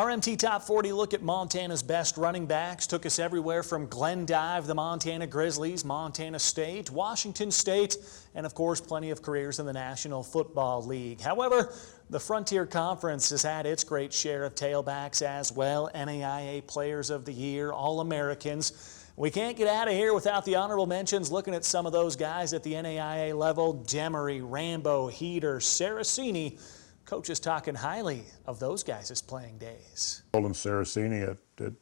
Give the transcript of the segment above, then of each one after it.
Our MT Top 40 look at Montana's best running backs took us everywhere from Glendive, the Montana Grizzlies, Montana State, Washington State, and of course plenty of careers in the National Football League. However, the Frontier Conference has had its great share of tailbacks as well. NAIA Players of the Year, All-Americans. We can't get out of here without the honorable mentions, looking at some of those guys at the NAIA level. Demarais, Rambo, Heater, Saraceni. Coaches talking highly of those guys' playing days. Nolan Saraceni at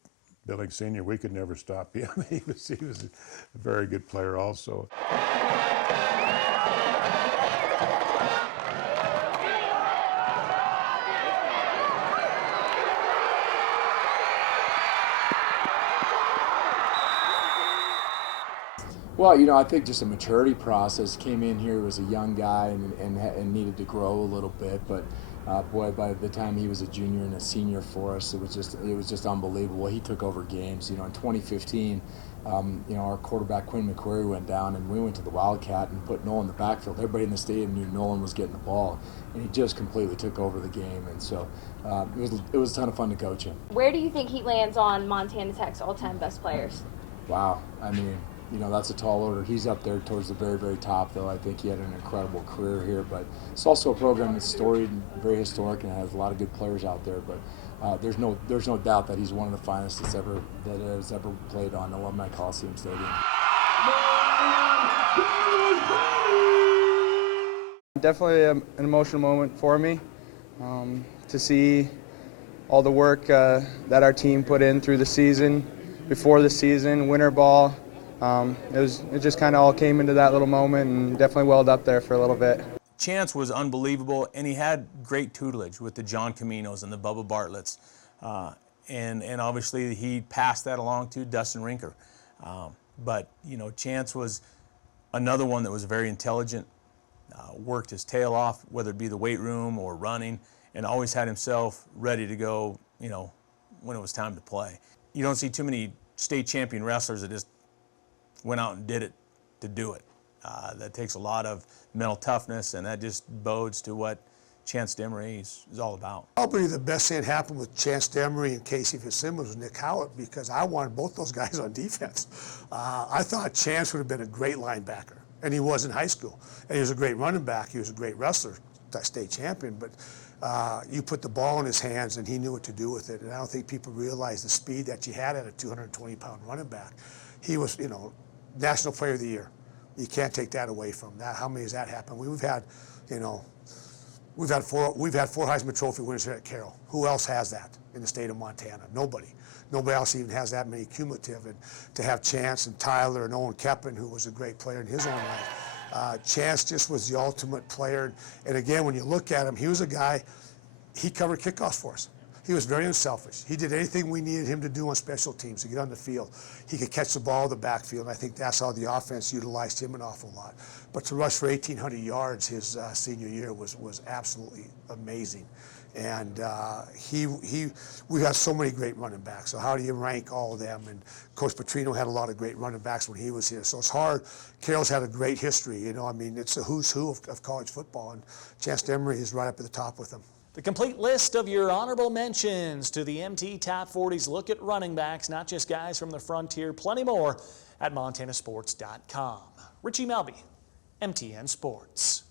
Billings Senior, we could never stop him. He was a very good player also. Well, I think just a maturity process. Came in here as a young guy and needed to grow a little bit, but boy, by the time he was a junior and a senior for us, it was just unbelievable. He took over games. In 2015, our quarterback Quinn McQuarrie went down, and we went to the Wildcat and put Nolan in the backfield. Everybody in the stadium knew Nolan was getting the ball, and he just completely took over the game. And so it was a ton of fun to coach him. Where do you think he lands on Montana Tech's all-time best players? Wow, that's a tall order. He's up there towards the very, very top, though. I think he had an incredible career here, but it's also a program that's storied and very historic and has a lot of good players out there. But there's no doubt that he's one of the finest that has ever played on Alumni Coliseum Stadium. Definitely an emotional moment for me to see all the work that our team put in through the season, before the season, winter ball. It just kind of all came into that little moment, and definitely welled up there for a little bit. Chance was unbelievable, and he had great tutelage with the John Caminos and the Bubba Bartletts. And obviously he passed that along to Dustin Rinker. But Chance was another one that was very intelligent, worked his tail off, whether it be the weight room or running, and always had himself ready to go, when it was time to play. You don't see too many state champion wrestlers that just went out and did it to do it. That takes a lot of mental toughness, and that just bodes to what Chance Demarais is all about. Probably the best thing that happened with Chance Demarais and Casey Fitzsimmons was Nick Howlett, because I wanted both those guys on defense. I thought Chance would have been a great linebacker, and he was in high school. And he was a great running back. He was a great wrestler, state champion. But you put the ball in his hands, and he knew what to do with it. And I don't think people realize the speed that you had at a 220-pound running back. He was, National Player of the Year. You can't take that away from that. How many has that happened? We've had four Heisman Trophy winners here at Carroll. Who else has that in the state of Montana? Nobody. Nobody else even has that many cumulative. And to have Chance and Tyler and Owen Keppen, who was a great player in his own life. Chance just was the ultimate player. And again, when you look at him, he was a guy, he covered kickoffs for us. He was very unselfish. He did anything we needed him to do on special teams to get on the field. He could catch the ball in the backfield, and I think that's how the offense utilized him an awful lot. But to rush for 1,800 yards his senior year was absolutely amazing. And we got so many great running backs. So how do you rank all of them? And Coach Petrino had a lot of great running backs when he was here. So it's hard. Carroll's had a great history. It's a who's who of college football, and Chance Demarais is right up at the top with them. The complete list of your honorable mentions to the MT Top 40's look at running backs, not just guys from the Frontier, plenty more at montanasports.com. Richie Melby, MTN Sports.